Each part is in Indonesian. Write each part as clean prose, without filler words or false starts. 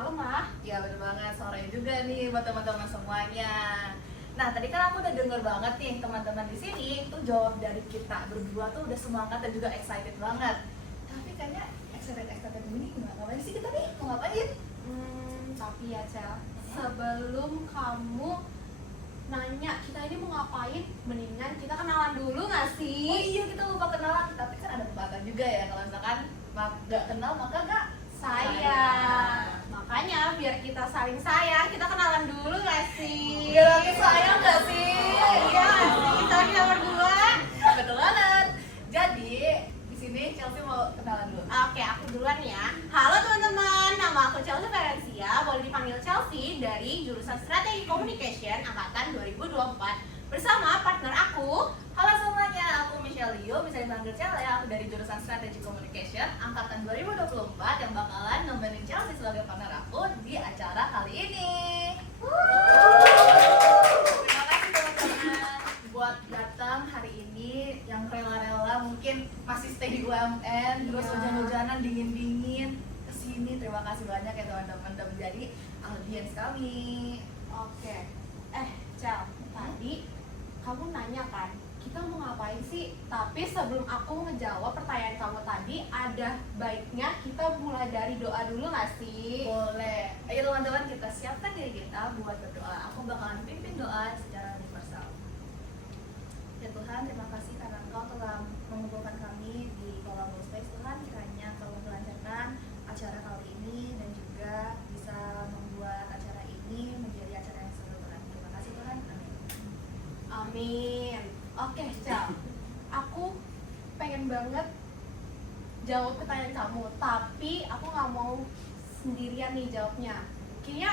malam lah. Ya bener banget, sore juga nih buat teman-teman semuanya. Nah tadi kan aku udah denger banget nih teman-teman di sini tuh jawab dari kita berdua tuh udah semangat dan juga excited banget. Tapi kayaknya excited ini ngapain sih kita nih? Mau ngapain? Tapi ya Cel, sebelum kamu nanya kita ini mau ngapain, mendingan kita kenalan dulu nggak sih? Oh iya, kita lupa kenalan, tapi kan ada pepatah juga ya, kalau misalkan gak kenal maka gak sayang. Makanya biar kita saling sayang, kita kenalan dulu nggak sih? Biar aku sayang gak sih? Iya nggak sih, kita kita berdua. Betul banget. Jadi di sini Chelsea mau kenalan dulu. Oke, aku duluan ya. Halo teman-teman, nama aku Chelsea Ferencia, boleh dipanggil Chelsea dari jurusan Strategi Communication angkatan 2024 bersama partner aku. Halo semuanya, aku Michelle Liu, bisa dipanggil Chelsea. Aku dari jurusan Strategi Communication angkatan 2024 yang bakalan nemenin Chelsea sebagai partner aku di acara kali ini. Terima kasih teman-teman buat datang hari ini, yang rela-rela mungkin masih stay di UMN, terus Iya. hujan-hujanan dingin-dingin kesini. Terima kasih banyak ya teman-teman udah menjadi audiens kami. Oke. Cel, tadi kamu nanya kan, kita mau ngapain sih? Tapi sebelum aku ngejawab pertanyaan kamu tadi, ada baiknya kita mulai dari doa dulu nggak sih? Boleh. Ayo teman-teman, kita siapkan diri kita buat berdoa. Aku bakalan pimpin doa secara universal. Ya Tuhan, terima kasih karena Engkau telah mengumpulkan kami di kolom Space. Tuhan, kiranya Engkau melancarkan acara kali ini dan juga bisa membuat acara ini menjadi acara yang seru Tuhan. Terima kasih Tuhan. Amin. Amin. Oke, Cel. Aku pengen banget jawab pertanyaan kamu, tapi aku nggak mau sendirian nih jawabnya. Kayaknya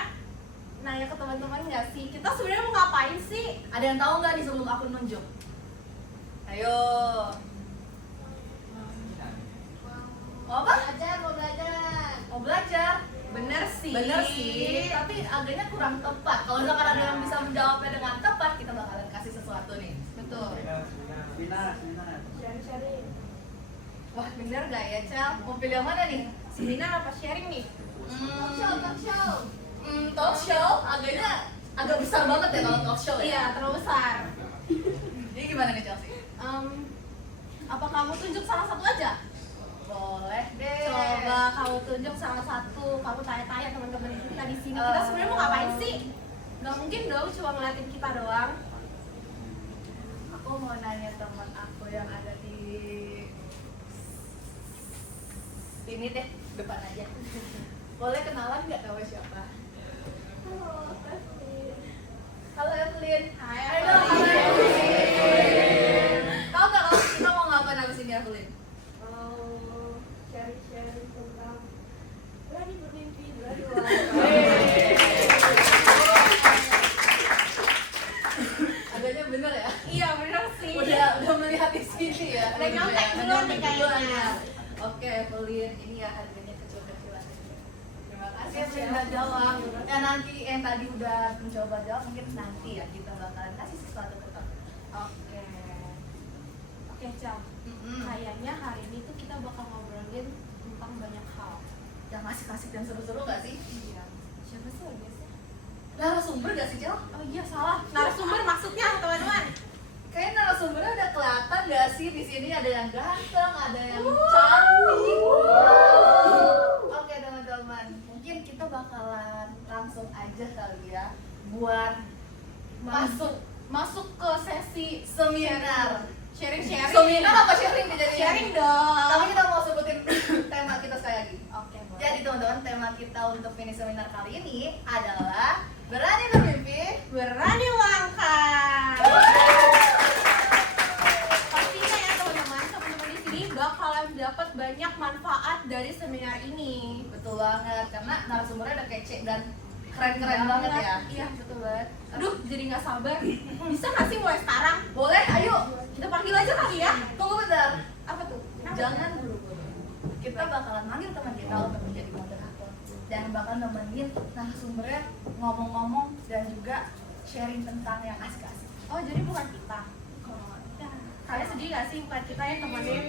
nanya ke teman-teman nggak sih? Kita sebenarnya mau ngapain sih? Ada yang tahu nggak nih sebelum aku nunjuk? Ayo. Mau apa? Mau belajar. Mau belajar? Bener sih. Bener sih, tapi agaknya kurang tepat. Kalau misalkan ada yang bisa menjawabnya dengan tepat, kita bakalan kasih sesuatu nih. Betul. Seminar. Sharing. Wah, bener gak ya, Cel? Mau pilih yang mana nih? Seminar apa sharing nih? Talk show. Talk show agaknya agak besar banget ya kalau talk show Iya, ya? terlalu besar. Jadi gimana nih, Chelsea? Apa kamu tunjuk salah satu aja? Boleh deh. Coba kamu tunjuk salah satu. Kamu tanya-tanya teman-teman kita di sini. Kita sebenarnya mau ngapain sih? Gak mungkin dong cuma ngeliatin kita doang. Aku mau nanya teman aku yang ada di sini deh, depan aja. Boleh kenalan nggak nama siapa? Halo, Evelyn. Halo Evelyn. Hai, Halo Evelyn. Tahu nggak kalau kita mau ngapain habis ini Evelyn? Sharing tentang berani bermimpi, berani Agaknya bener ya? Iya bener sih. Udah melihat di sini ya. Udah nyontek duluan nih kayaknya. Oke Evelyn, ini ya harganya kecil-kecilan. Terima kasih Evelyn udah jawab. Ya nanti yang tadi udah mencoba jawab, mungkin nanti ya kita bakalan kasih sesuatu ke kamu. Oke, Cel. Kayaknya hari ini tuh kita bakal ngobrolin tentang banyak hal. Yang asik-asik dan seru-seru gak sih? Iya. Siapa sih orangnya? Narasumber gak sih Cel? Oh iya salah. Narasumber maksudnya teman-teman. Kayaknya narasumbernya udah kelihatan gak sih di sini, ada yang ganteng, ada yang cantik. Oke teman-teman, mungkin kita bakalan langsung aja kali ya buat Masuk ke sesi seminar. sharing. Seminar apa sharing nih jadinya? Sharing dong. Tapi kita mau sebutin tema kita sekali lagi. Oke, boleh. Jadi teman-teman, tema kita untuk mini seminar kali ini adalah berani bermimpi, Berani melangkah. Pastinya ya teman-teman di sini bakalan dapat banyak manfaat dari seminar ini. betul banget karena narasumbernya udah kece dan keren-keren banget ya. Iya, betul banget. Aduh, jadi nggak sabar. Bisa nggak sih mulai sekarang? Boleh, ayo. Kita panggil aja kali ya. Tunggu bentar. Apa tuh? Kenapa? Jangan buru-buru. Kita bakalan manggil teman kita untuk menjadi moderator dan bakal nemenin narasumbernya ngomong-ngomong dan juga sharing tentang yang asik-asik. Oh, jadi bukan kita. Ya. Kalian sedih nggak sih bukan kita yang temenin?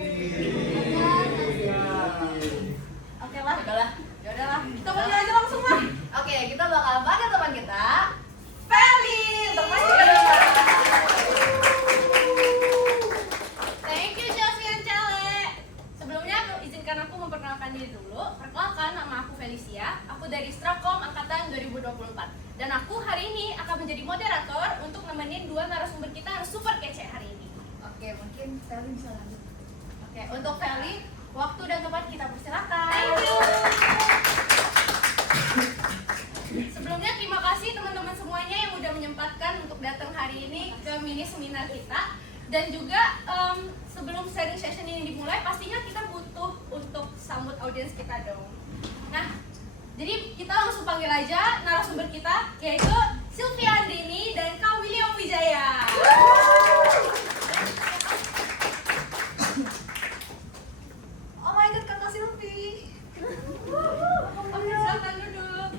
Oke lah. Udahlah. Ya udahlah. Kita panggil aja langsung lah. Prakom Angkatan 2024. Dan aku hari ini akan menjadi moderator untuk nemenin dua narasumber kita yang super kece hari ini. Oke, mungkin Feli bisa lanjut. Oke, untuk Feli, waktu dan tempat kita persilakan. Thank you. Sebelumnya terima kasih teman-teman semuanya yang udah menyempatkan untuk datang hari ini ke mini seminar kita. Dan juga sebelum sharing session ini dimulai, pastinya kita butuh untuk sambut audiens kita dong. Nah, jadi kita langsung panggil aja narasumber kita, yaitu Sylvia Andini dan Kak William Wijaya. Oh my god, Kakak Silvi. Oke, silakan duduk.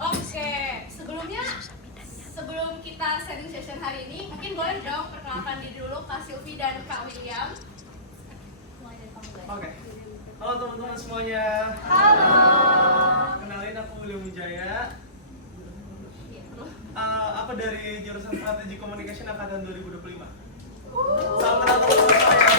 Oke, sebelum kita sharing session hari ini, mungkin boleh dong perkenalkan diri dulu Kak Sylvie dan Kak William. Mulai dari kamu guys. Oke. Halo teman-teman semuanya. Halo. Kenalin aku William Wijaya. Iya. Aku dari jurusan Strategi Communication Angkatan 2025. Salam kenal teman-teman saya.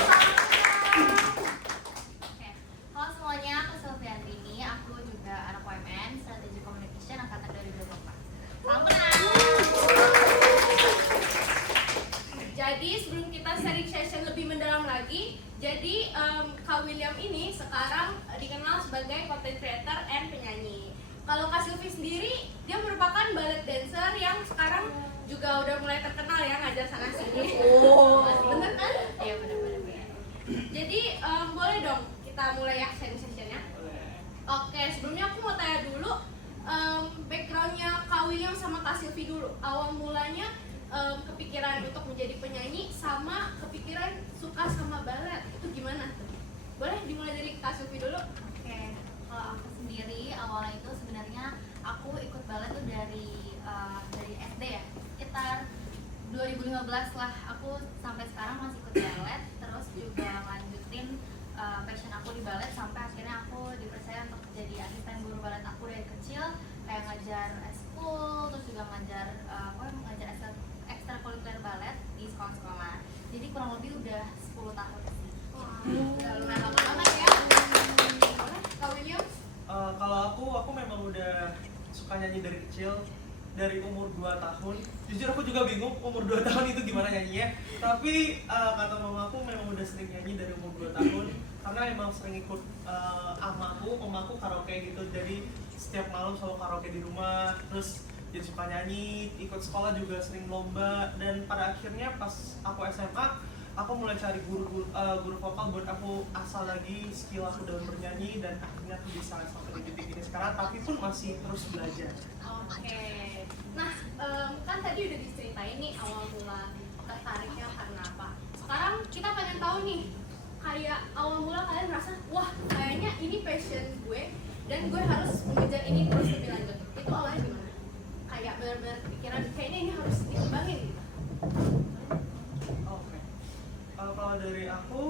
Oke. Halo semuanya, aku Sylvia Andini. Aku juga anak UMN, Strategi Communication Angkatan 2024. Salam kenal. Jadi sebelum kita sharing session lebih mendalam lagi, jadi Kak William ini sekarang dikenal sebagai content creator and penyanyi. Kalau Kak Sylvie sendiri, dia merupakan ballet dancer yang sekarang juga udah mulai terkenal ya, ngajar sana sini. Bener kan? Iya benar-benar. Jadi boleh dong kita mulai ya sharing sessionnya. Oke, sebelumnya aku mau tanya dulu backgroundnya Kak William sama Kak Sylvie dulu. Awal mulanya kepikiran untuk menjadi penyanyi sama kepikiran suka sama balet itu gimana? Boleh dimulai dari Kak Sylvie dulu? Oke, kalau aku sendiri awalnya itu sebenarnya aku ikut balet tuh dari SD ya, sekitar 2015 lah. Aku sampai sekarang masih ikut balet, terus juga lanjutin passion aku di balet sampai akhirnya aku dipercaya untuk jadi asisten guru balet aku dari kecil, kayak ngajar eskul, terus juga ngajar ekstrakurikuler balet di sekolah-sekolah. Jadi kurang lebih udah 10 tahun sih. Udah lumayan lama banget ya. Boleh Kak William? Kalau aku memang udah suka nyanyi dari kecil, dari umur 2 tahun. Jujur aku juga bingung umur 2 tahun itu gimana nyanyinya. Tapi kata mama aku memang udah sering nyanyi dari umur 2 tahun. Karena emang sering ikut omaku karaoke gitu. Jadi setiap malam selalu karaoke di rumah. Terus jadi suka nyanyi, ikut sekolah juga sering lomba. Dan pada akhirnya pas aku SMA, aku mulai cari guru vokal buat aku asal lagi skill aku dalam bernyanyi. Dan akhirnya aku bisa sampai di titik ini sekarang, tapi pun masih terus belajar. Oke. Nah, kan tadi udah diceritain nih awal mula tertariknya karena apa. Sekarang kita pengen tahu nih, kayak awal mula kalian merasa, wah kayaknya ini passion gue dan gue harus mengejar ini terus lebih lanjut. Itu awalnya gimana? Kayak benar-benar kepikiran, kayaknya ini harus dikembangin gitu. Oke. Kalau dari aku,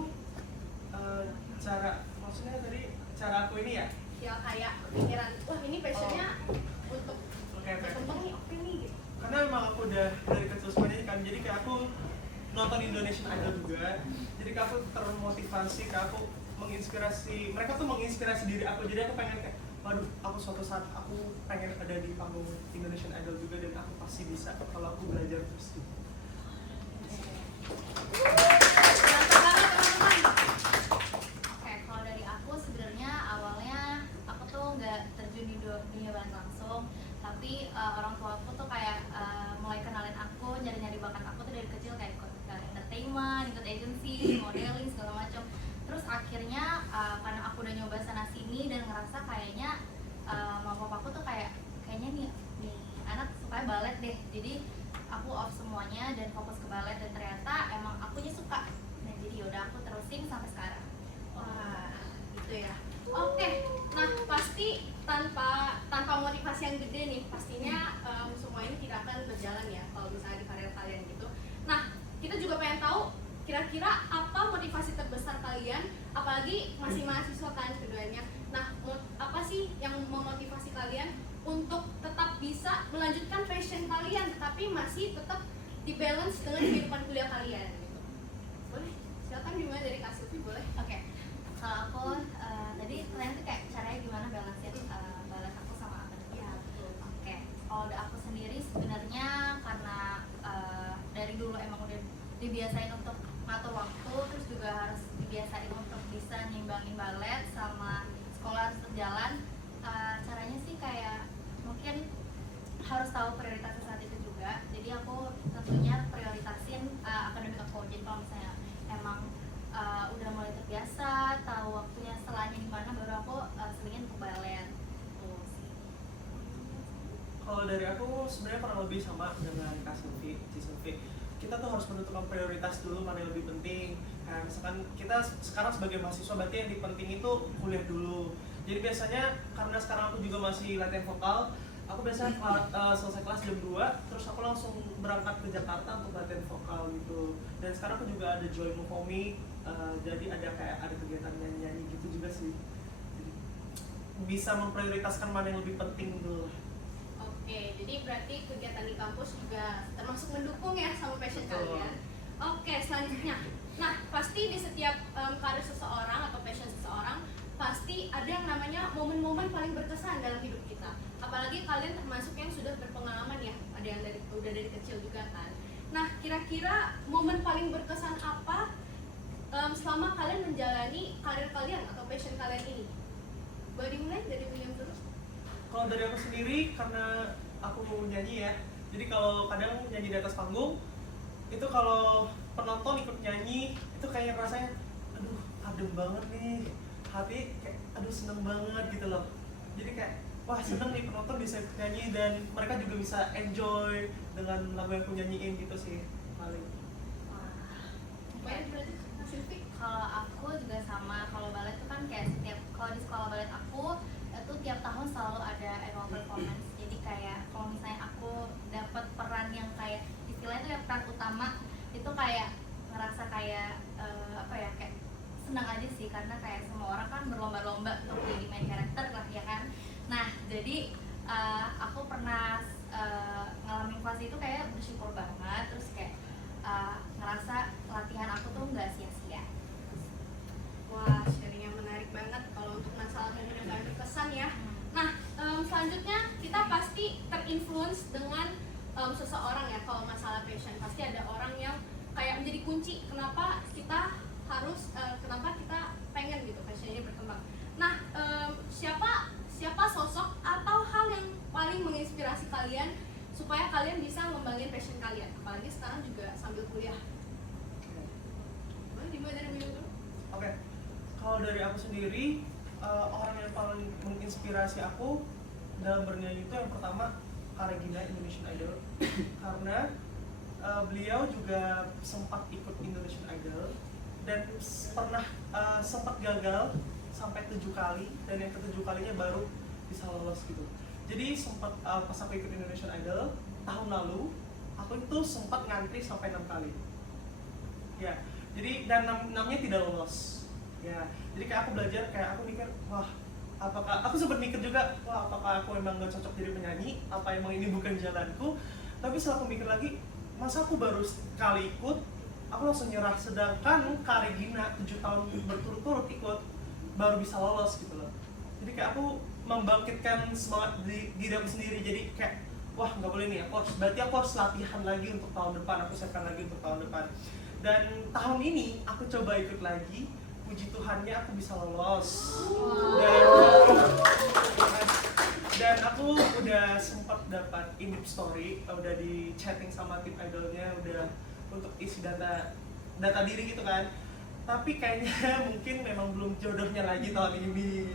maksudnya tadi cara aku ini ya? Ya kayak kepikiran, wah ini passionnya untuk Oke. berkembang nih, oke nih gitu. Karena emang aku udah dari kecil suka nyanyi kan, jadi kayak aku nonton Indonesian Idol juga. Jadi kayak aku termotivasi, kayak aku mereka tuh menginspirasi diri aku. Jadi aku pengen kayak, waduh, aku suatu saat aku pengen ada di panggung Indonesian Idol juga dan aku pasti bisa kalau aku belajar terus. Mantap banget teman-teman. Oke, kalau dari aku sebenarnya awalnya aku tuh nggak terjun di dunia balet langsung, tapi orang tua aku tuh kayak mulai kenalin aku, nyari-nyari bakat aku tuh dari kecil, kayak ikut entertainment, ikut agency, modeling segala macam. Terus akhirnya karena aku udah nyoba sana sini dan ngerasa kayaknya mama papaku tuh kayaknya nih anak suka balet deh. Jadi aku off semuanya dan fokus ke balet, dan ternyata emang akunya suka. Nah jadi yaudah aku terusin sampai sekarang. Wah, gitu ya. Oke, nah pasti tanpa motivasi yang gede nih, pastinya semua ini tidak akan berjalan ya kalau misalnya di karir kalian gitu. Nah, kita juga pengen tahu kira-kira apa motivasi terbesar kalian, apalagi masih mahasiswa kan keduanya. Nah, apa sih yang memotivasi kalian untuk tetap bisa melanjutkan passion kalian, tetapi masih tetap dibalance dengan kehidupan kuliah kalian gitu. Boleh? Silakan dimulai dari Kak Sylvie, boleh? Oke, kalau aku tadi pertanyaan tuh kayak caranya gimana balance dibiasain untuk ngatur waktu, terus juga harus dibiasain untuk bisa nyimbangin balet sama sekolah harus berjalan. Caranya sih kayak mungkin harus tahu prioritasnya saat itu juga. Jadi aku tentunya prioritasin akademik aku. Jadi kalau misalnya emang udah mulai terbiasa, tahu waktunya setelahnya di mana, baru aku selingin untuk balet. Tuh sih. Kalau dari aku sebenarnya kurang lebih sama dengan Kak Silvi, Ci Silvi. Kita tuh harus menentukan prioritas dulu mana yang lebih penting. Nah, misalkan kita sekarang sebagai mahasiswa berarti yang penting itu kuliah dulu. Jadi biasanya karena sekarang aku juga masih latihan vokal, aku biasanya selesai kelas jam 2, terus aku langsung berangkat ke Jakarta untuk latihan vokal gitu. Dan sekarang aku juga ada Joy Mufomi, jadi ada kegiatan nyanyi-nyanyi gitu juga sih. Jadi, bisa memprioritaskan mana yang lebih penting dulu. Oke, jadi berarti kegiatan di kampus juga termasuk mendukung ya sama passion Betul. kalian. Oke, selanjutnya. Nah, pasti di setiap karir seseorang atau passion seseorang pasti ada yang namanya momen-momen paling berkesan dalam hidup kita. Apalagi kalian termasuk yang sudah berpengalaman ya, ada yang udah dari kecil juga kan. Nah, kira-kira momen paling berkesan apa selama kalian menjalani karir kalian atau passion kalian ini? Boleh dimulai dari William dulu? Kalau dari aku sendiri, karena aku mau nyanyi ya, jadi kalau kadang nyanyi di atas panggung, itu kalau penonton ikut nyanyi, itu kayak rasanya, aduh adem banget nih, hati kayak, aduh seneng banget gitu loh. Jadi kayak, wah seneng nih penonton bisa ikut nyanyi dan mereka juga bisa enjoy dengan lagu yang aku nyanyiin gitu sih, paling. Boleh dilanjut, Kak Silvi? Kalau aku juga sama, kalau balet itu kan kayak kalau di sekolah balet aku itu tiap tahun selalu ada annual performance. Jadi kayak kalau misalnya aku dapat peran yang kayak istilahnya itu ya peran utama, itu kayak ngerasa kayak kayak senang aja sih, karena kayak semua orang kan berlomba-lomba untuk jadi main karakter lah ya kan. Nah jadi aku pernah ngalamin fase itu kayak bersyukur banget, terus kayak ngerasa latihan aku tuh nggak sia-sia. Wah, sharing yang menarik banget kalau untuk masalah yang paling berkesan ya. Nah, selanjutnya kita pasti terinfluence dengan seseorang ya. Kalau masalah passion pasti ada orang yang kayak menjadi kunci kenapa kita pengen gitu passionnya berkembang. Nah, siapa sosok atau hal yang paling menginspirasi kalian supaya kalian bisa ngembangin passion kalian, apalagi sekarang juga sambil kuliah? Boleh dimulai dari William dulu? Oke, kalau dari aku sendiri, orang yang paling menginspirasi aku dalam bernyanyi itu yang pertama Kak Regina, Indonesian Idol. Karena beliau juga sempat ikut Indonesian Idol dan pernah sempat gagal sampai 7 kali, dan yang ke-7 kalinya baru bisa lolos gitu. Jadi sempat pas aku ikut Indonesian Idol tahun lalu, aku itu sempat ngantri sampai 6 kali. Ya, jadi dan 6-nya tidak lolos. Ya, jadi kayak aku belajar, kayak aku mikir, wah, apakah aku sempat mikir juga, wah, apakah aku emang gak cocok jadi penyanyi? Apa emang ini bukan jalanku? Tapi setelah aku mikir lagi, masa aku baru sekali ikut, aku langsung nyerah. Sedangkan Kak Regina 7 tahun berturut-turut ikut, baru bisa lolos gitu loh. Jadi kayak aku membangkitkan semangat diri aku sendiri. Jadi kayak, wah nggak boleh nih, berarti aku harus latihan lagi untuk tahun depan, aku siapkan lagi untuk tahun depan. Dan tahun ini aku coba ikut lagi, puji Tuhannya aku bisa lolos. Dan aku udah sempat dapat Indip Story, udah di chatting sama tim idolnya, udah untuk isi data diri gitu kan. Tapi kayaknya mungkin memang belum jodohnya lagi tahun ini.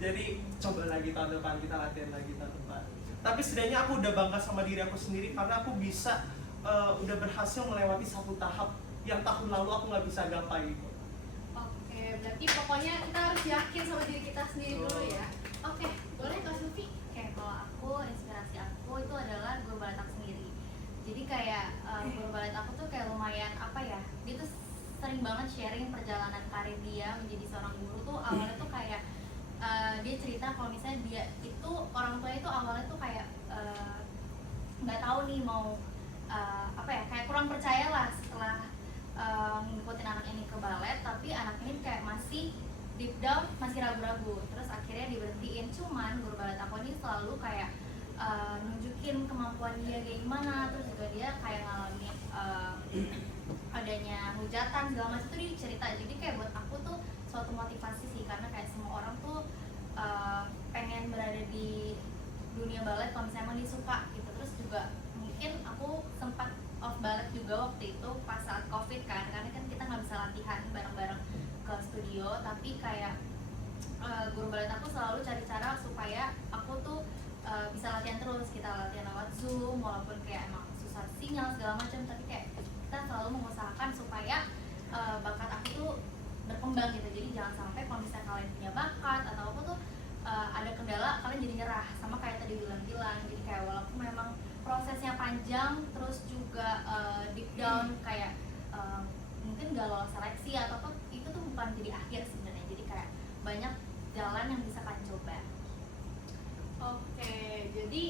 Jadi coba lagi tahun depan, kita latihan lagi tahun depan. Tapi setidaknya aku udah bangga sama diri aku sendiri karena aku bisa udah berhasil melewati satu tahap yang tahun lalu aku nggak bisa gapai gitu. Oke, berarti pokoknya kita harus yakin sama diri kita sendiri dulu ya. Oke, boleh Kak Silvi? Oke, kalau aku, inspirasi aku itu adalah guru balet aku sendiri. Jadi kayak guru balet aku tuh kayak lumayan dia tuh sering banget sharing perjalanan karir dia menjadi seorang guru tuh. Awalnya tuh kayak dia cerita kalau misalnya dia itu orang tuanya itu awalnya tuh kayak nggak tahu nih mau kayak kurang percaya lah setelah ngikutin anak ini ke balet, tapi anak ini kayak masih deep down masih ragu-ragu. Terus akhirnya diberhentiin. Cuman guru balet aku ini selalu kayak nunjukin kemampuan dia kayak gimana. Terus juga dia kayak ngalamin adanya hujatan segala macam tuh dia cerita. Jadi kayak buat aku tuh suatu motivasi sih, karena kayak semua orang tuh pengen berada di dunia balet kalau misalnya emang dia suka gitu. Terus juga mungkin aku sempat off balet juga waktu itu pas saat covid kan, karena kan kita nggak bisa latihan bareng-bareng ke studio. Tapi kayak guru balet aku selalu cari cara supaya aku tuh bisa latihan terus. Kita latihan lewat Zoom walaupun kayak emang susah sinyal segala macam, tapi kayak kita selalu mengusahakan supaya bakat aku tuh berkembang gitu. Jadi jangan sampai kalau misalnya kalian punya bakat atau apa tuh ada kendala, kalian jadi nyerah. Sama kayak tadi bilang, jadi kayak walaupun memang prosesnya panjang, terus juga deep down kayak mungkin gak lolos seleksi atau apa, itu tuh bukan jadi akhir sebenarnya. Jadi kayak banyak jalan yang bisa kalian coba. Oke, jadi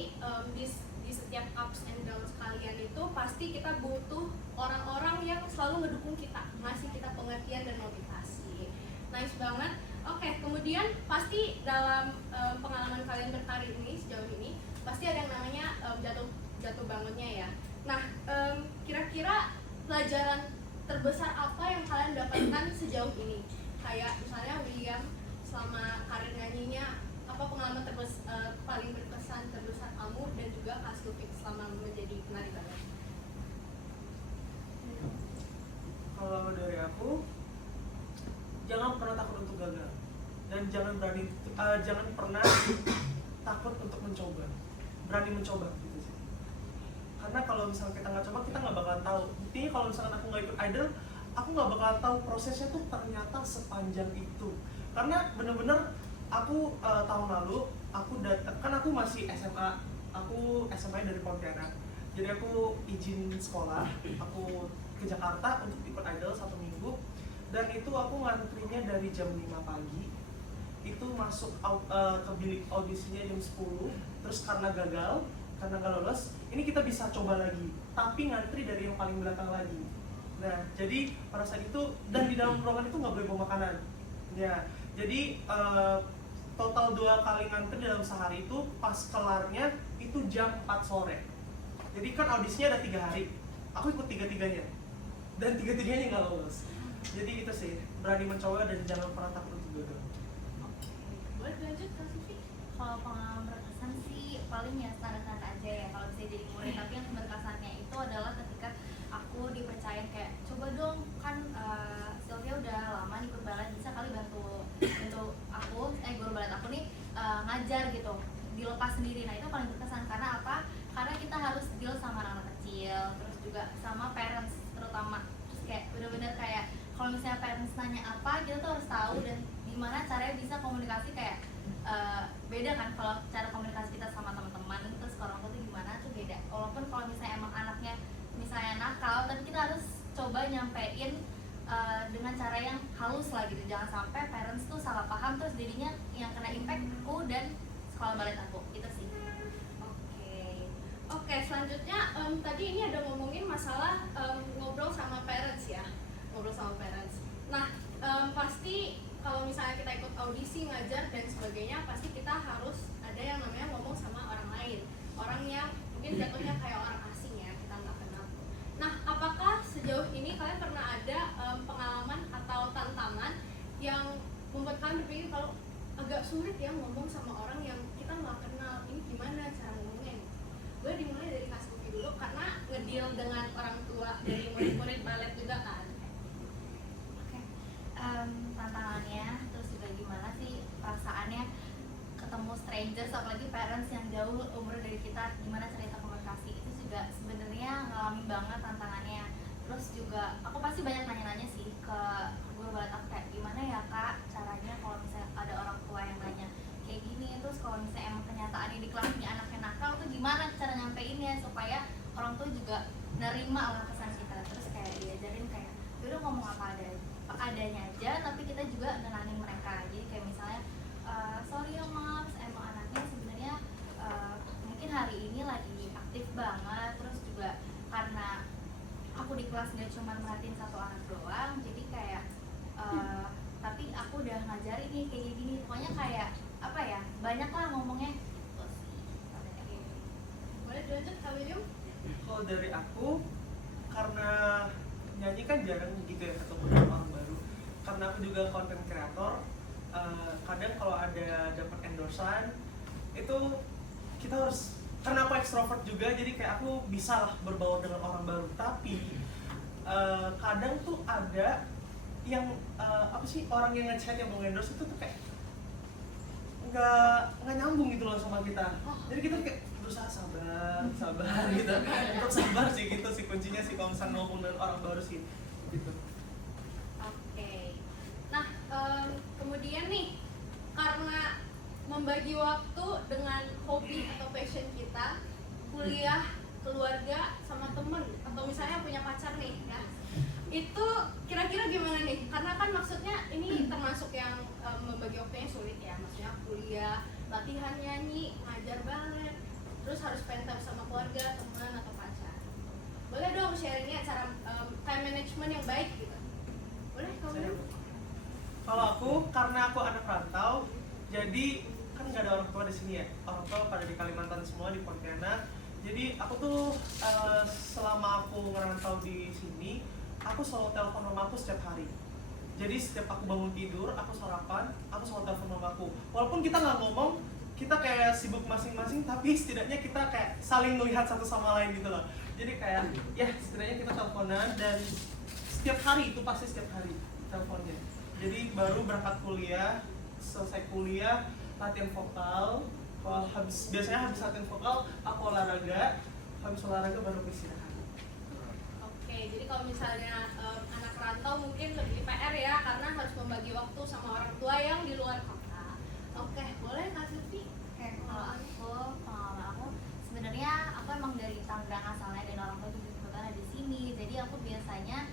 di setiap ups and downs kalian itu pasti kita butuh orang-orang yang selalu ngedukung kita, ngasih kita pengertian dan motivasi. Nice banget. Oke, kemudian pasti dalam pengalaman kalian berkarir ini sejauh ini pasti ada yang namanya jatuh bangunnya ya. Nah, kira-kira pelajaran terbesar apa yang kalian dapatkan sejauh ini? Kayak misalnya William, selama karir nyanyinya apa pengalaman paling berkesan terbesar kamu, dan juga Kak Sufik selama menjadi penari balet? Kalau dari aku, jangan pernah takut untuk gagal dan jangan pernah takut untuk mencoba, berani mencoba gitu sih. Karena kalau misalnya kita nggak coba, kita nggak bakalan tahu. Buktinya kalau misalkan aku nggak ikut idol, aku nggak bakalan tahu prosesnya tuh ternyata sepanjang itu. Karena bener-bener aku tahun lalu aku kan aku masih SMA, aku SMA dari Pontianak. Jadi aku izin sekolah, aku ke Jakarta untuk ikut idol 1 minggu, dan itu aku ngantrinya dari jam 5 pagi. Itu masuk ke bilik audisinya jam 10. Terus karena nggak lolos, ini kita bisa coba lagi, tapi ngantri dari yang paling belakang lagi. Nah, jadi pada saat itu, dan di dalam ruangan itu nggak boleh bawa makanan ya. Jadi total 2 kali ngantri dalam sehari itu, pas kelarnya itu jam 4 sore. Jadi kan audisinya ada 3 hari, aku ikut 3-3-nya, dan 3-3-nya nggak lolos. Jadi itu sih, berani mencoba dan jangan pernah takut untuk gagal. Boleh lanjut Kak Sufi? Kalau pengalaman berkesan sih paling ya standar-standar aja ya kalau bisa jadi murid. Tapi yang berkesannya itu adalah ketika aku dipercaya kayak, coba dong kan Sylvia udah lama ikut balet, bisa kali bantu aku, guru balet aku nih ngajar gitu, dilepas sendiri. Nah itu paling berkesan, karena apa? Karena kita harus deal sama anak-anak kecil, terus juga sama parents terutama. Terus kayak bener-bener kayak kalau misalnya parents nanya apa, kita tuh harus tahu, dan gimana caranya bisa komunikasi kayak beda kan kalau cara komunikasi kita sama teman-teman, terus kalau orang tua tuh gimana tuh beda. Walaupun kalau misalnya emang anaknya misalnya nakal, tapi kita harus coba nyampein dengan cara yang halus lah gitu. Jangan sampai parents tuh salah paham, terus jadinya yang kena impact aku dan sekolah balet aku. Itu sih. Oke, selanjutnya tadi ini ada ngomongin masalah ngobrol sama parents ya, ngobrol sama parents. Nah, pasti kalau misalnya kita ikut audisi, ngajar dan sebagainya, pasti kita harus ada yang namanya ngomong sama orang lain, orang yang mungkin jatuhnya kayak orang asing ya, kita nggak kenal. Nah, apakah sejauh ini kalian pernah ada pengalaman atau tantangan yang membuat kalian berpikir kalau agak sulit ya ngomong sama orang yang kita nggak kenal, ini gimana cara ngomongnya? Gue dimulai dari Kak Sufi dulu, karena ngedeal dengan orang tua dari murid-murid balet juga kan. Tantangannya, terus juga gimana sih perasaannya ketemu strangers, apalagi parents yang jauh umur dari kita, gimana cerita komunikasi, itu juga sebenarnya ngalamin banget tantangannya. Terus juga aku pasti banyak nanya-nanya sih ke guru balet aku, kayak gimana ya Kak caranya kalau misalnya ada orang tua yang nanya kayak gini, terus kalau misalnya emang kenyataannya di kelas ini anaknya nakal tuh gimana cara nyampeinnya supaya orang tua juga nerima lah kesan kita. Terus kayak diajarin kayak udah ngomong apa adanya aja, tapi kita juga nenangin mereka. Jadi kayak misalnya sorry ya Mas, emang anaknya sebenarnya mungkin hari ini lagi aktif banget, terus juga karena aku di kelas nggak cuma merhatiin satu anak doang, jadi kayak tapi aku udah ngajarin nih kayak gini, pokoknya kayak apa ya, banyak lah ngomongnya gitu sih. Boleh dilanjut Kak William? Kalau dari aku, karena nyanyi kan jarang gitu ya ketemu dengan orang baru. Karena aku juga content creator, kadang kalau ada dapat endorsean itu kita harus, karena aku extrovert juga jadi kayak aku bisa lah berbaur dengan orang baru. Tapi kadang tuh ada yang apa sih, orang yang ngechat yang mau endorse itu tuh kayak nggak nyambung gitu loh sama kita. Jadi kita kayak berusaha sabar gitu. Untuk sabar sih gitu sih kuncinya sih kalau misalnya ngomong dengan orang baru sih gitu. Oke. Nah, kemudian nih, karena membagi waktu dengan hobi atau passion kita, kuliah, keluarga, sama temen, atau misalnya punya pacar nih ya, itu kira-kira gimana nih? Karena kan maksudnya ini termasuk yang membagi waktunya sulit ya, maksudnya kuliah, latihan nyanyi, ngajar balet, terus harus spend time sama keluarga, teman, atau pacar. Boleh dong sharingnya cara time management yang baik gitu? Boleh kamu? Kalau aku, karena aku anak rantau, jadi kan nggak ada orang tua di sini ya. Orang tua pada di Kalimantan semua, di Pontianak. Jadi aku tuh selama aku ngerantau di sini, aku selalu telepon mamaku setiap hari. Jadi setiap aku bangun tidur, aku sarapan, aku selalu telepon mamaku. Walaupun kita nggak ngomong, kita kayak sibuk masing-masing, tapi setidaknya kita kayak saling melihat satu sama lain gitu loh. Jadi kayak ya setidaknya kita teleponan, dan setiap hari itu pasti setiap hari teleponnya. Jadi baru berangkat kuliah, selesai kuliah, latihan vokal. Kalau biasanya habis latihan vokal, aku olahraga. Habis olahraga baru istirahat. Oke, jadi kalau misalnya anak rantau mungkin lebih PR ya, karena harus membagi waktu sama orang tua yang di luar kota. Oke, boleh Kak Silvi? Oke, kalau aku, pengalaman aku sebenarnya aku emang dari Tangerang asalnya, dan orang tua juga kebetulan ada di sini. Jadi aku biasanya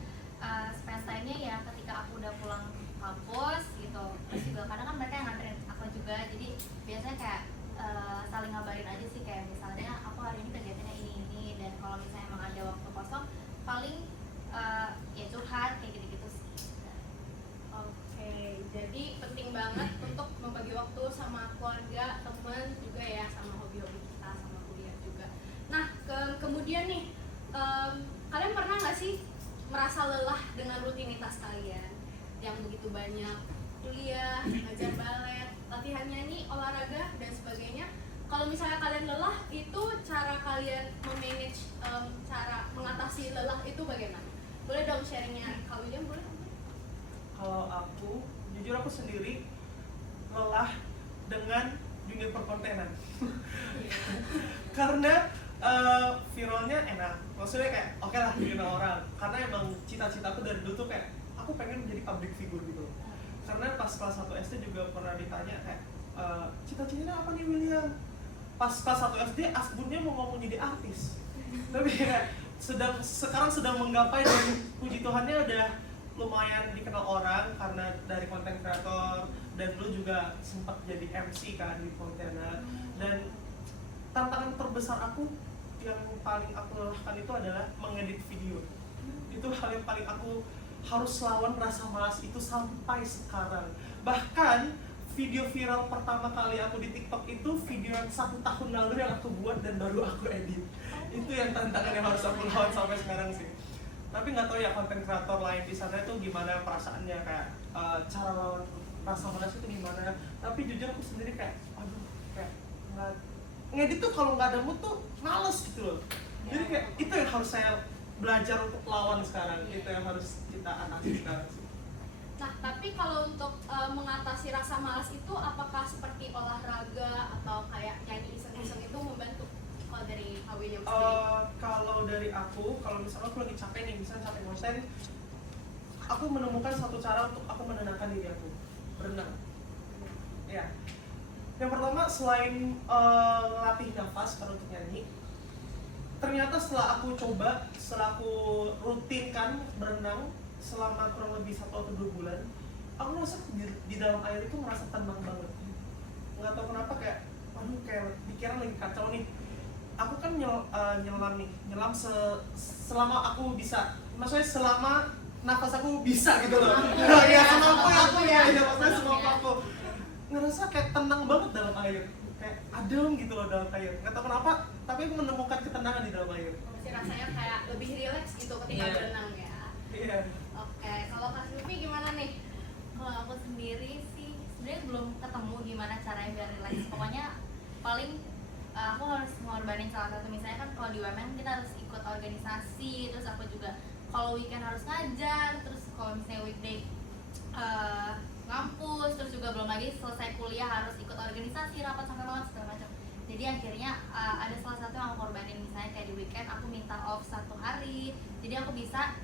spend time-nya ya ketika aku udah pulang kampus gitu. Terus juga kadang kan mereka yang nganterin aku juga, jadi biasanya kayak saling ngabarin aja sih, kayak misalnya aku hari ini kegiatannya ini, dan kalau misalnya emang ada waktu kosong paling ya curhat kayak gitu-gitu sih. Oke, jadi penting banget untuk membagi waktu sama keluarga, teman juga ya, sama hobi-hobi kita, sama kuliah juga. Nah, kemudian nih, kalian pernah nggak sih merasa lelah dengan rutinitas kalian yang begitu banyak, kuliah, ngajar balet, latihan nyanyi, olahraga, dan sebagainya? Kalau misalnya kalian lelah, itu cara kalian memanage, cara mengatasi lelah itu bagaimana? Boleh dong sharingnya, Kak William, boleh? Kalau aku, jujur aku sendiri lelah dengan dunia perkontenan. Karena viralnya enak, maksudnya kayak oke lah dikenal orang. Karena emang cita-citaku dari dulu tuh kayak aku pengen menjadi public figure gitu. Karena pas kelas 1 SD juga pernah ditanya kayak cita-citanya apa nih William? Pas kelas 1 SD asbunnya mau ngomong jadi artis. Tapi kayak sekarang sedang menggapai, dan puji Tuhannya udah lumayan dikenal orang karena dari konten kreator, dan dulu juga sempat jadi MC kan di Pontianak. Dan tantangan terbesar aku yang paling aku lelahkan itu adalah mengedit video. Itu hal yang paling aku harus lawan rasa malas itu sampai sekarang. Bahkan video viral pertama kali aku di TikTok itu video yang 1 tahun lalu yang aku buat dan baru aku edit. Itu yang tantangan yang harus aku lawan sampai sekarang sih. Tapi nggak tahu ya konten kreator lain di sana itu gimana perasaannya, kayak cara lawan rasa malas itu gimana. Tapi jujur aku sendiri kayak aduh, kayak ngedit tuh kalau nggak ada mood tuh males gitu loh. Jadi kayak itu yang harus saya belajar untuk lawan sekarang. Itu yang harus kita atasi sekarang sih. Nah, tapi kalau untuk mengatasi rasa malas itu, apakah seperti olahraga atau kayak nyanyi iseng-iseng itu membantu? Kalau dari Kak William sendiri? Kalau dari aku, kalau misalnya aku lagi capek nih, misalnya capek konten, aku menemukan satu cara untuk aku menenangkan diri aku, berenang. Ya. Yang pertama, selain ngelatih nafas kalau untuk nyanyi, ternyata setelah aku coba, setelah aku rutinkan berenang selama kurang lebih 1 atau 2 bulan, aku merasa di dalam air itu merasa tenang banget. Nggak tahu kenapa, kayak aduh, kayak pikiran lagi kacau nih. Aku kan nyelam selama aku bisa, maksudnya selama nafas aku bisa gitu loh. Ya semampu aku ya, maksudnya semampu aku. Ngerasa kayak tenang banget dalam air, kayak adem gitu loh dalam air. Nggak tahu kenapa, tapi aku menemukan ketenangan di dalam air. Masih rasanya kayak lebih rileks gitu ketika berenang ya. Iya. Oke, kalau Kak Silvi gimana nih? Kalau aku sendiri sih sebenarnya belum ketemu gimana caranya biar relax. Pokoknya paling aku harus mengorbanin salah satu, misalnya kan kalau di UMN kita harus ikut organisasi, terus aku juga kalau weekend harus ngajar, terus kalau misalnya weekday ngampus, terus juga belum lagi selesai kuliah harus ikut organisasi, rapat sampai malam segala macam. Jadi akhirnya ada salah satu yang aku korbanin, misalnya kayak di weekend aku minta off 1 hari, jadi aku bisa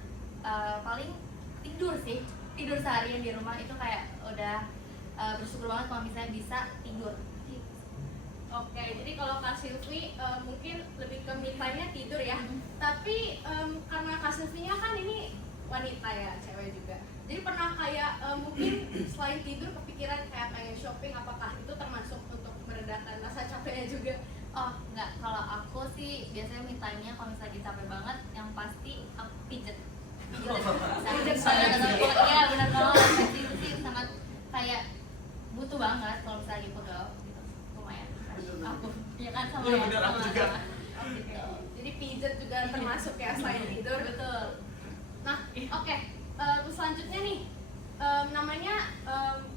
paling tidur sih, tidur seharian di rumah itu kayak udah bersyukur banget kalau misalnya bisa tidur. Oke, jadi kalau Kak Silvi mungkin lebih ke me time-nya tidur ya. Tapi karena Kak Silvinya kan ini wanita ya, cewek juga. Jadi pernah kayak mungkin selain tidur kepikiran kayak pengen shopping, apakah itu termasuk untuk meredakan rasa capeknya juga? Oh enggak, kalau aku sih biasanya me time-nya kalau misalnya lagi capek banget, yang pasti aku pijet. Pijet banget, iya benar banget. Itu sih sangat kayak butuh banget kalau misalnya lagi pegel gitu, lumayan. Aku, ya kan sama Iya, ya, benar, aku sama- juga. sama. Gitu. Jadi pijet juga termasuk ya selain tidur. Betul. Nah, oke. Selanjutnya nih, namanya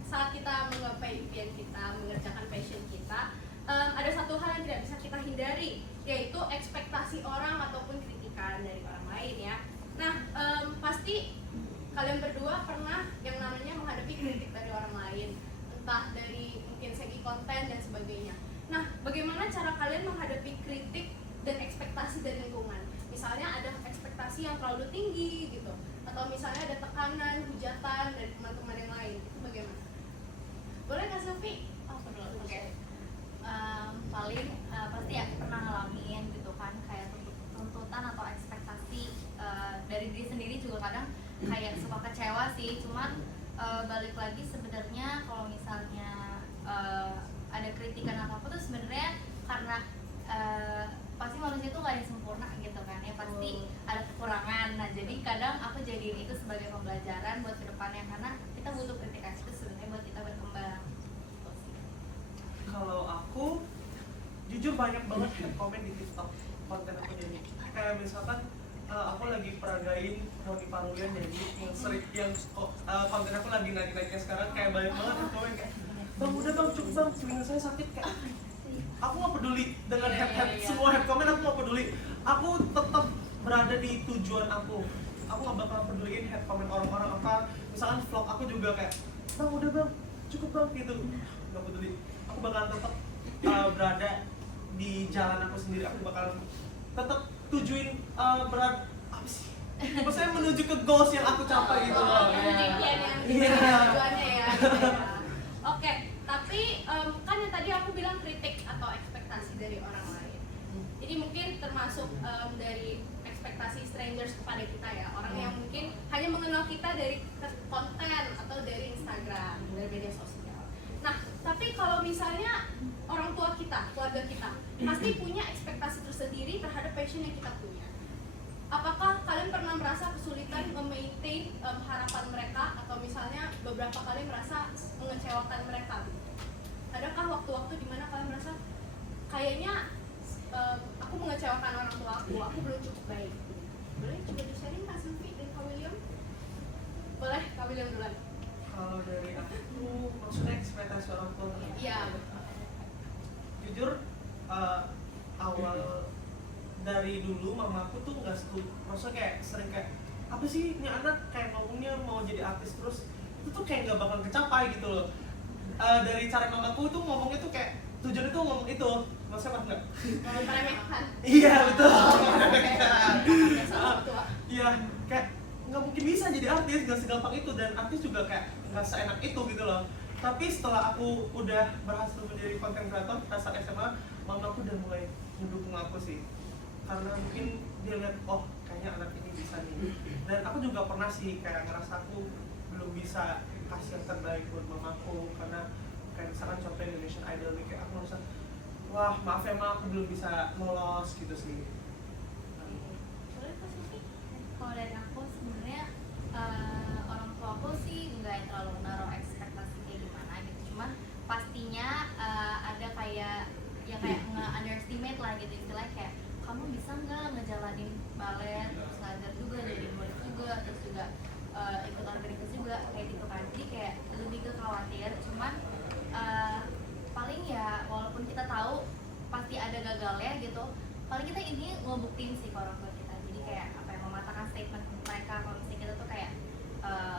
saat kita menggapai impian kita, mengerjakan passion kita, ada satu hal yang tidak bisa kita hindari, yaitu ekspektasi orang ataupun kritikan dari orang lain ya. Nah, pasti kalian berdua pernah yang namanya menghadapi kritik dari orang lain, entah dari mungkin segi konten dan sebagainya. Nah, bagaimana cara kalian menghadapi kritik dan ekspektasi dari lingkungan? Misalnya ada ekspektasi yang terlalu tinggi gitu, atau misalnya ada tekanan, hujatan dari teman-teman yang lain, itu bagaimana? Boleh Kak Silvi? Oh perlu, oke. Paling pasti ya pernah ngalamin gitu kan, kayak tuntutan atau ekspektasi dari diri sendiri juga kadang kayak suka kecewa sih. Cuman balik lagi sebenarnya kalau misalnya ada kritikan atau apa tuh sebenarnya karena pasti manusia itu gak ada yang sempurna gitu kan ya, pasti ada kekurangan. Nah jadi kadang aku jadiin itu sebagai pembelajaran buat kedepannya, karena kita butuh kritikan itu sebenarnya buat kita berkembang gitu sih. Kalau aku jujur banyak banget kan komen di TikTok konten aku jadi kayak misalkan aku lagi peragain Roni Parulian jadi yang sering yang konten aku lagi naik-naiknya sekarang kayak banyak banget yang komen kayak bang udah bang cukup bang telinga saya sakit kayak aku nggak peduli dengan semua head comment, aku nggak peduli, aku tetap berada di tujuan aku nggak bakal peduliin head comment orang-orang apa. Misalkan vlog aku juga kayak bang udah bang cukup bang gitu, nggak peduli, aku bakal tetap berada di jalan aku sendiri, aku bakal tetap tujuin berat apa sih maksudnya menuju ke goals yang aku capai gitu loh. Menuju impian yang Iya. tujuannya ya, gitu ya. Oke, tapi kan yang tadi aku bilang kritik atau ekspektasi dari orang lain. Jadi mungkin termasuk dari ekspektasi strangers kepada kita ya, orang yang mungkin hanya mengenal kita dari konten atau dari Instagram, dari media sosial. Nah, tapi kalau misalnya orang tua kita, keluarga kita, pasti punya ekspektasi tersendiri terhadap passion yang kita punya. Apakah kalian pernah merasa kesulitan memaintain harapan mereka, atau misalnya beberapa kali merasa mengecewakan mereka? Adakah waktu-waktu di mana kalian merasa kayaknya aku mengecewakan orang tua aku belum cukup baik? Boleh coba di-sharing Kak Silvi dan Kak William? Boleh, Kak William duluan. Kalau dari aku maksudnya ekspektasi orang tua Iya. jujur awal dari dulu mamaku tuh nggak setuju, maksudnya kayak sering kayak apa sih ini anak kayak ngomongnya mau jadi artis terus itu tuh kayak nggak bakal kecapai gitu loh. Dari cara mamaku tuh ngomongnya tuh kayak tujuan itu ngomong itu, maksudnya apa enggak? Meremehkan. Iya betul. Biasa orang tua. Iya kayak nggak mungkin bisa jadi artis, nggak segampang itu, dan artis juga kayak nggak seenak itu gitu loh. Tapi setelah aku udah berhasil menjadi content creator saat SMA, mamaku udah mulai mendukung aku sih, karena mungkin dia lihat oh kayaknya anak ini bisa nih. Dan aku juga pernah sih kayak ngerasa aku belum bisa kasih yang terbaik buat mamaku, karena kayak misalkan contoh Indonesian Idol nih, kayak aku ngerasa wah maaf ya ma, aku belum bisa lolos gitu sih. Boleh Kak Silvi? Kalau dari aku sebenarnya orang tua aku sih nggak terlalu menaruh ekspektasi kayak gimana gitu, cuman pastinya ada kayak ya kayak nge-underestimate lah gitu, istilahnya kayak kamu bisa nggak ngejalanin balet, terus ngajar juga, jadi murid juga, terus juga gagalnya gitu, paling kita ini ngebuktiin sih ke orang tua kita. Jadi kayak apa yang mematahkan statement mereka kalau misalnya kita tuh kayak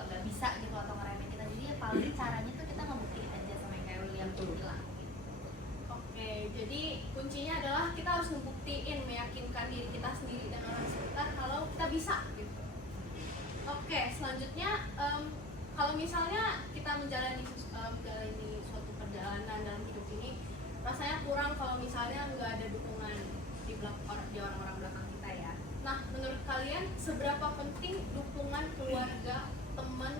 nggak bisa gitu atau ngeremehin kita. Jadi ya paling caranya tuh kita ngebuktiin aja sama yang kayak William tuh bilang gitu. Oke, jadi kuncinya adalah kita harus ngebuktiin, meyakinkan diri kita sendiri dan orang sekitar kalau kita bisa gitu. Oke, selanjutnya kalau misalnya kita menjalani suatu perjalanan dalam hidup ini, rasanya kurang kalau misalnya nggak ada dukungan di orang-orang belakang kita ya. Nah, menurut kalian seberapa penting dukungan keluarga, teman,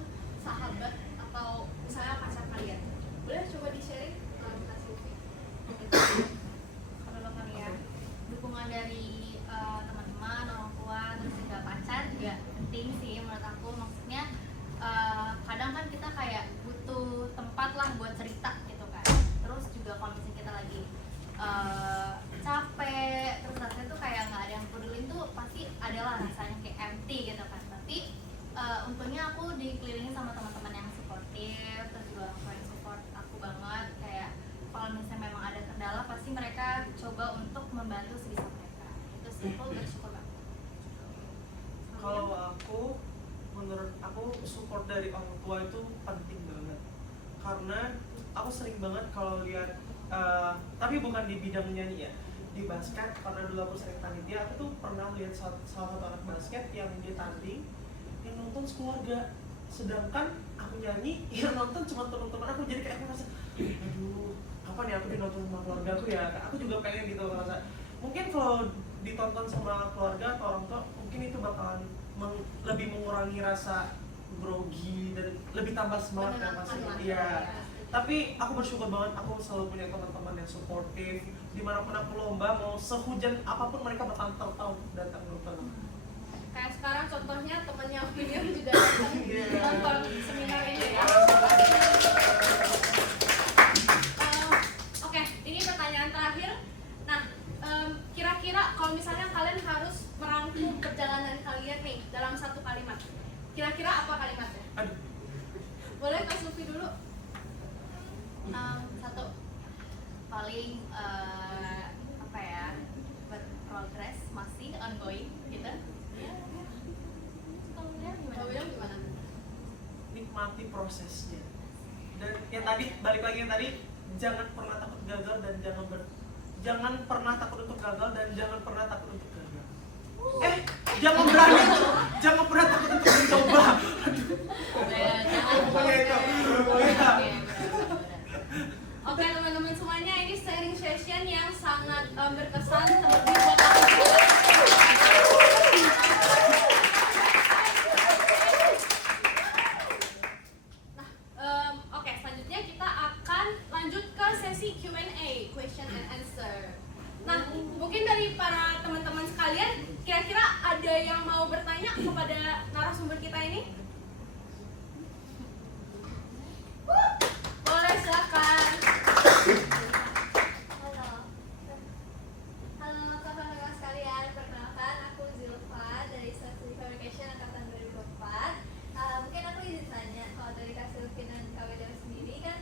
sahabat, atau misalnya pacar kalian? Boleh coba di-sharing, Kak Silvi? Kalau kali ya, dukungan dari teman-teman, orang tua, terus juga pacar juga penting sih menurut aku. Maksudnya kadang kan kita kayak butuh tempat lah buat cerita gitu kan. Terus juga kalau misalnya kita lagi capek, terus rasanya tuh kayak nggak ada yang pedulin tuh pasti adalah rasanya kayak empty gitu kan. Tapi untungnya aku dikelilingi sama teman-teman yang suportif, terus juga orang tua yang support aku banget. Kayak kalau misalnya memang ada kendala pasti mereka coba untuk membantu sebisa mereka. Itu sih aku bersyukur banget. Kalau aku, menurut aku support dari orang tua itu penting banget, karena aku sering banget kalau lihat tapi bukan di bidang nyanyi ya, di basket, karena dulu aku sering panitia. Aku tuh pernah lihat salah satu anak basket yang dia tanding yang nonton sekeluarga, sedangkan aku nyanyi yang nonton cuma teman-teman aku. Jadi kayak aku ngerasa, aduh, apa nih aku dinonton sama keluarga aku ya, aku juga pengen gitu ngerasa. Mungkin kalau ditonton sama keluarga atau orang tua, mungkin itu bakalan lebih mengurangi rasa grogi dan lebih tambah semangat kan pasti. Iya. Tapi aku bersyukur banget, aku selalu punya teman-teman yang suportif. Dimanapun aku lomba, mau sehujan apapun mereka bakal tahu datang nonton. Kayak sekarang contohnya temennya William juga datang nonton seminar ini ya. Oke, ini pertanyaan terakhir. Nah, kira-kira kalau misalnya kalian harus merangkum perjalanan kalian nih dalam satu kalimat, kira-kira apa kalimatnya? Aduh. Boleh Kak Sufi dulu? Satu paling apa ya, berprogres, masih ongoing gitu. Kalau William gimana? Nikmati prosesnya. Dan yang tadi, balik lagi yang tadi, jangan pernah takut gagal dan jangan pernah takut untuk gagal dan jangan pernah takut untuk gagal. Jangan pernah takut untuk mencoba. Pokoknya itu. Oke teman-teman semuanya, ini sharing session yang sangat berkesan terlebih buat aku. Nah, oke, selanjutnya kita akan lanjut ke sesi Q&A, question and answer. Nah, mungkin dari para teman-teman sekalian, kira-kira ada yang mau bertanya kepada narasumber kita ini? Boleh, silakan. Halo kakak-kakak sekalian, perkenalkan aku Zilfa dari Strategi Communication Angkatan 2004. Mungkin aku izin tanya, kalau dari Kak Silvin dan Kak Wedel sendiri kan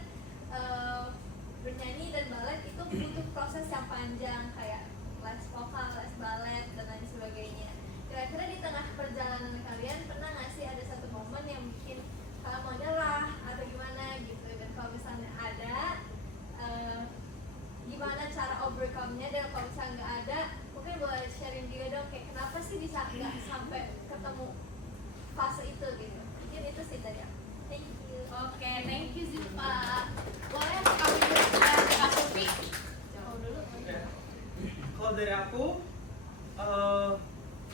bernyanyi dan balet itu butuh proses yang panjang, kayak les vokal, les balet, dan lain sebagainya. Kira-kira di tengah perjalanan kalian pernah nggak sih ada satu momen yang bikin kalian mau nyerah atau gimana gitu? Dan kalau misalnya ada, gimana cara overcome-nya? Dan kalau misalnya nggak ada, mungkin boleh sharing juga dong, kayak kenapa sih bisa nggak sampai ketemu fase itu gitu? Mungkin itu sih dari aku. Thank you. Oke, thank you Zilpa. Boleh kami dan Kak Sufi jawab dulu. Kalau dari aku,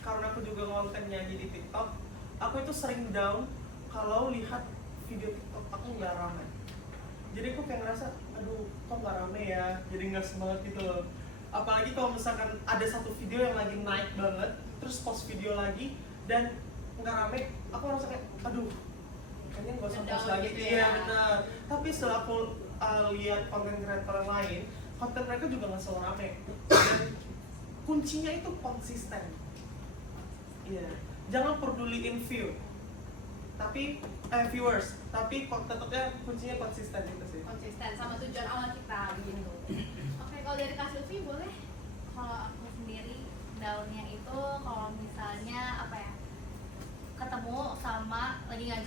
karena aku juga ngonten nyanyi di TikTok, aku itu sering down kalau lihat video TikTok aku nggak ramai. Jadi aku kayak ngerasa, aduh kok nggak rame ya, jadi nggak semangat gitu loh. Apalagi kalau misalkan ada satu video yang lagi naik banget, terus post video lagi dan nggak rame, aku ngerasa kayak, aduh kayaknya nggak usah post lagi. Gitu Iya ya. benar. Tapi setelah aku lihat konten kreator yang lain, konten mereka juga nggak selalu rame. Dan kuncinya itu konsisten. Iya, jangan peduliin view, tapi viewers, tapi tetapnya kuncinya konsisten itu sih. Konsisten sama tujuan awal kita gitu. Oke, kalau dari Kak Silvi boleh? Kalau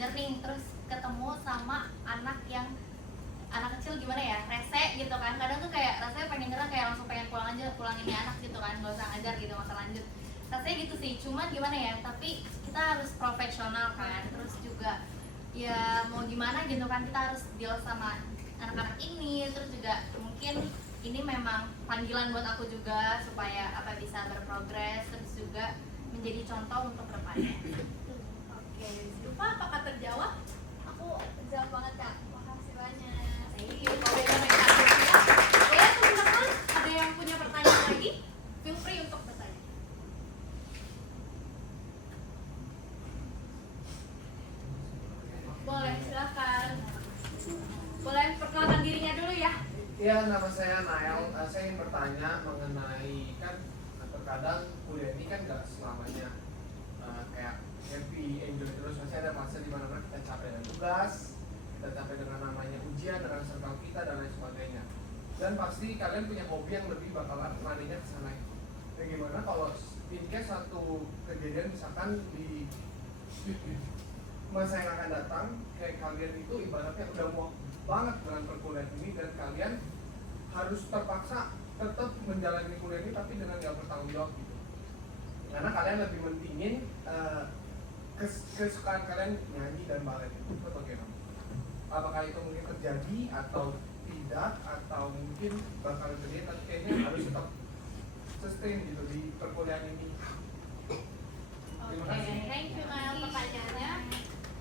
belajar nih, terus ketemu sama anak kecil gimana ya, rese gitu kan. Kadang tuh kayak rasanya pengen nyerah, kayak langsung pengen pulang aja, pulang ini anak gitu kan, gak usah ngajar gitu, gak usah lanjut. Rasanya gitu sih, cuman gimana ya, tapi kita harus profesional kan. Terus juga ya mau gimana gitu kan, kita harus deal sama anak-anak ini. Terus juga mungkin ini memang panggilan buat aku juga supaya bisa berprogres, terus juga menjadi contoh untuk kedepannya. Oke, lupa apakah terjawab? Aku terjawab banget Kak. Makasih banyak. Thank you. Kalau dari Kak Sofia, boleh teman-teman ada yang punya pertanyaan lagi? Feel free untuk bertanya. Boleh, silakan. Boleh perkenalkan dirinya dulu ya. Iya, nama saya Nael. Saya ingin bertanya mengenai, kan terkadang kuliah ini kan nggak selamanya kayak happy, enjoy terus. Masih ada masa di mana kita capek dengan tugas, kita capek dengan namanya ujian, dengan circle kita dan lain sebagainya. Dan pasti kalian punya hobi yang lebih bakalan larinya ke sana. Nah, gimana kalau in case satu kejadian misalkan di masa yang akan datang, kayak kalian itu ibaratnya udah mau banget dengan perkuliahan ini dan kalian harus terpaksa tetap menjalani kuliah ini tapi dengan gak bertanggung jawab gitu, karena kalian lebih mentingin kesukaan kalian nyanyi dan balet itu bagaimana? Apakah itu mungkin terjadi atau tidak, atau mungkin bakal terjadi tapi kayaknya harus tetap sustain gitu di perkuliahan ini. Terima Oke, kasih. thank you Nael pertanyaannya.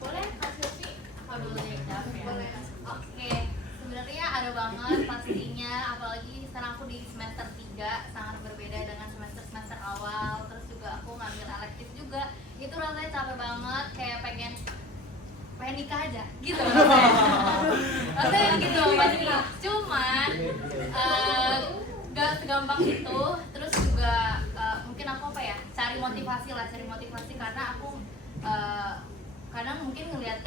Boleh Kak Silvi? Aku dulu yang jawab ya. Boleh. Oke, sebenarnya ada banget pastinya, apalagi sekarang aku di semester 3, sangat berbeda dengan semester awal. Terus juga aku ngambil elektif juga, itu rasanya capek banget, kayak pengen nikah aja gitu. Rasanya gitu pasti. Cuman gak segampang itu. Terus juga mungkin aku cari motivasi karena aku kadang mungkin ngelihat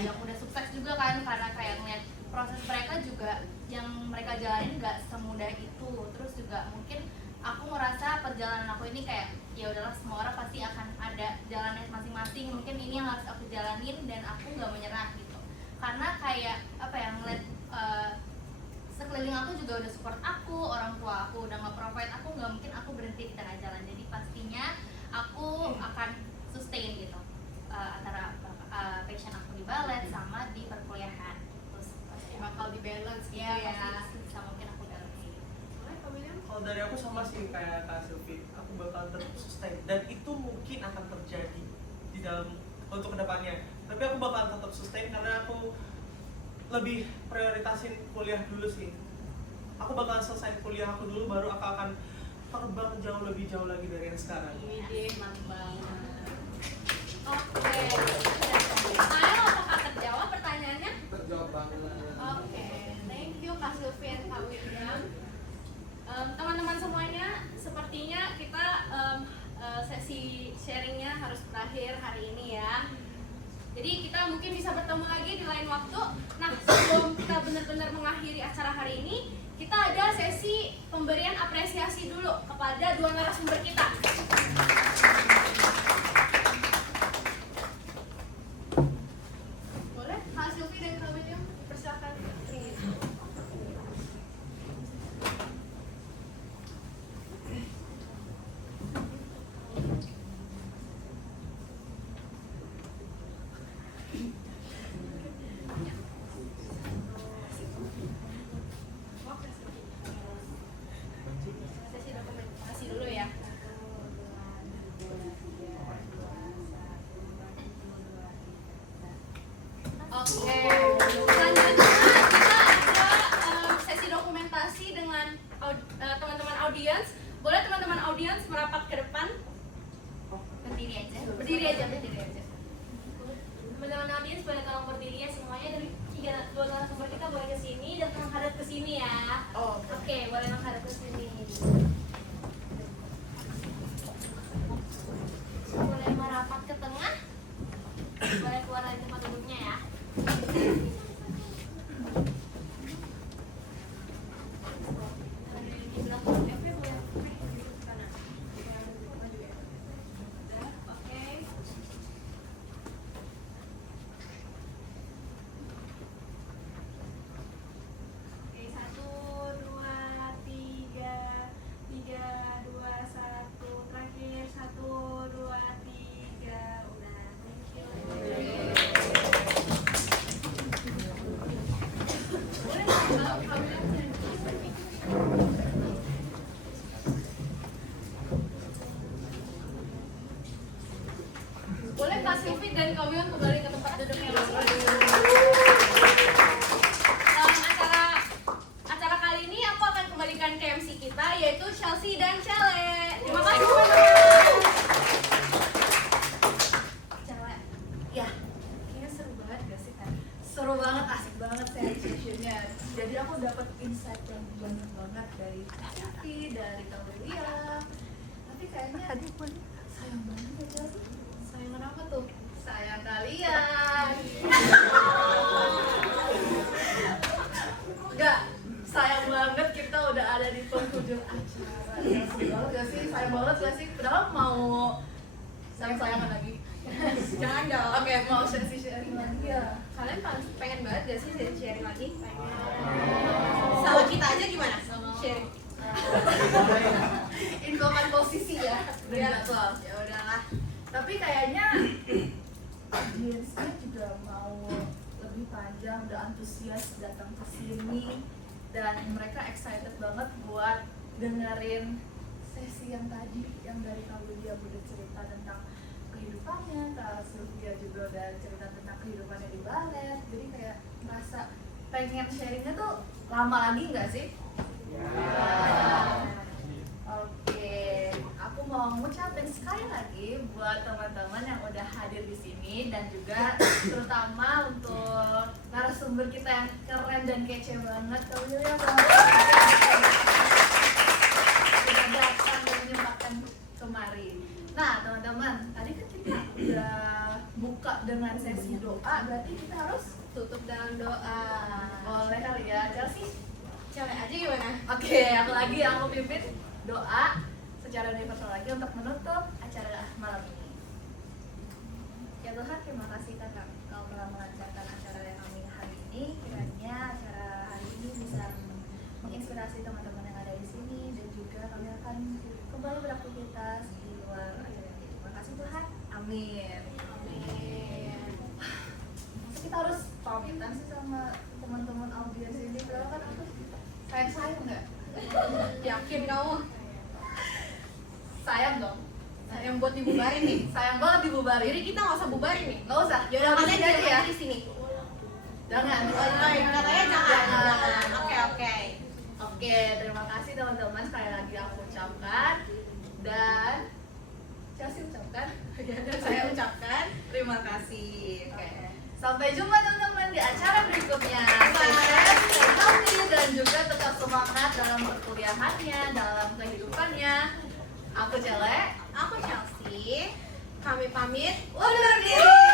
yang udah sukses juga kan, karena kayak ngeliat proses mereka juga yang mereka jalanin nggak semudah itu. Terus juga mungkin aku ngerasa perjalanan aku ini kayak ya udahlah, semua orang pasti akan ada jalannya masing-masing. Mungkin ini yang harus aku jalanin dan aku nggak menyerah gitu. Karena kayak ngeliat sekeliling aku juga udah support aku, orang tua aku udah nge-provide aku, nggak mungkin aku berhenti di tengah jalan. Jadi pastinya aku akan sustain gitu. Antara passion aku di balet sama di perkuliahan, terus Bakal di balance gitu ya ya. pasti bisa mungkin aku balance. Boleh Kak William? Kalau dari aku sama sih kayak Kak Silvi, aku bakal tetap sustain dan itu mungkin akan terjadi di dalam untuk kedepannya. Tapi aku bakal tetap sustain karena aku lebih prioritasin kuliah dulu sih. Aku bakal selesai kuliah aku dulu, baru aku akan terbang lebih jauh lagi dari yang sekarang. Widih, mantap banget. Oke. Nael, apakah terjawab pertanyaannya? Terjawab banget. Oke, thank you Kak Silvi dan Kak William. Teman-teman semuanya, sepertinya kita sesi sharingnya harus berakhir hari ini ya. Jadi kita mungkin bisa bertemu lagi di lain waktu. Nah, sebelum kita benar-benar mengakhiri acara hari ini, kita ada sesi pemberian apresiasi dulu kepada dua narasumber kita. Boleh, Kak Silvi dan Kak William, persilakan. Sesi dokumentasi dulu ya. Oke, selanjutnya kita ada sesi dokumentasi dengan teman-teman audiens. Boleh teman-teman audiens merapat ke depan? Berdiri aja. Berdiri aja. Teman-teman audiens boleh tolong berdiri ya semuanya, dari dua narasumber kita boleh ke sini dan menghadap ke sini ya. Oh, Oke, boleh menghadap ke sini. Boleh merapat ke tengah, boleh keluar dari tempat duduknya ya. di belakang FV boleh. Kanan. Maju ya. Oke. Kak Wion kembali ke tempat duduknya masing-masing. Acara kali ini aku akan kembalikan ke MC kita, yaitu Chelsea dan Cele. Terima kasih teman-teman. Cele, ya kayaknya seru banget gak sih kan? Seru banget, asik banget sessionnya. Jadi aku dapat insight yang banyak banget dari Vivi, dari Kak William. Tapi kayaknya sayang banget ya Chelsea. Sayang kenapa tuh? Sayang kalian. Enggak, sayang banget kita udah ada di penghujung acara. Sayang banget gak sih? Sayang banget gak sih? Padahal mau sayang-sayangan lagi. Jangan dong. Oke, mau sharing lagi ya. Kalian pengen banget gak sih sharing lagi? Sama kita aja gimana? Sharing. Infokan posisi ya. Ya. Jadwal. Ya udahlah. Tapi kayaknya audiensnya juga mau lebih panjang, udah antusias datang ke sini dan mereka excited banget buat dengerin sesi yang tadi yang dari Kak William udah cerita tentang kehidupannya, Kak Sylvia juga udah cerita tentang kehidupannya di balet. Jadi kayak merasa pengen sharingnya tuh lama lagi nggak sih? Oke, aku mau ngucapin sekali lagi buat teman-teman yang udah hadir di sini dan juga terutama untuk narasumber kita yang keren dan kece banget, Kak William. Sudah datang dan menyempatkan kemari. Nah, teman-teman, tadi kan kita udah buka dengan sesi doa, berarti kita harus Tutup dengan doa. boleh kali ya, Chelsea? Cele aja gimana? Oke, aku pimpin doa secara universal lagi untuk menutup acara malam ini. Ya Tuhan, terima kasih karena Kau telah melancarkan acara yang kami hari ini. Kiranya acara hari ini bisa menginspirasi teman-teman yang ada di sini dan juga kami akan kembali beraktivitas di luar acara ini. Terima kasih Tuhan. Amin. Amin. Masa kita harus pamitan sih sama teman-teman audiens ini? Berapa kan aku sayang nggak? Yakin kamu? Sayang dong. Yang buat dibubarin nih. Sayang banget dibubarin. Jadi kita nggak usah bubarin nih. Nggak usah. Yaudah kalian Di sini jangan aja ya. di sini. Jangan. Katanya jangan. Oke. Oke, terima kasih teman-teman. Sekali lagi aku ucapkan dan Chelsea ucapkan. Saya ucapkan Terima kasih. Oke. Sampai jumpa teman-teman di acara berikutnya. Bye. Stay safe, stay healthy, dan juga tetap semangat dalam perkuliahannya, dalam kehidupannya. Aku Cele. aku Chelsea. Kami pamit Undur diri.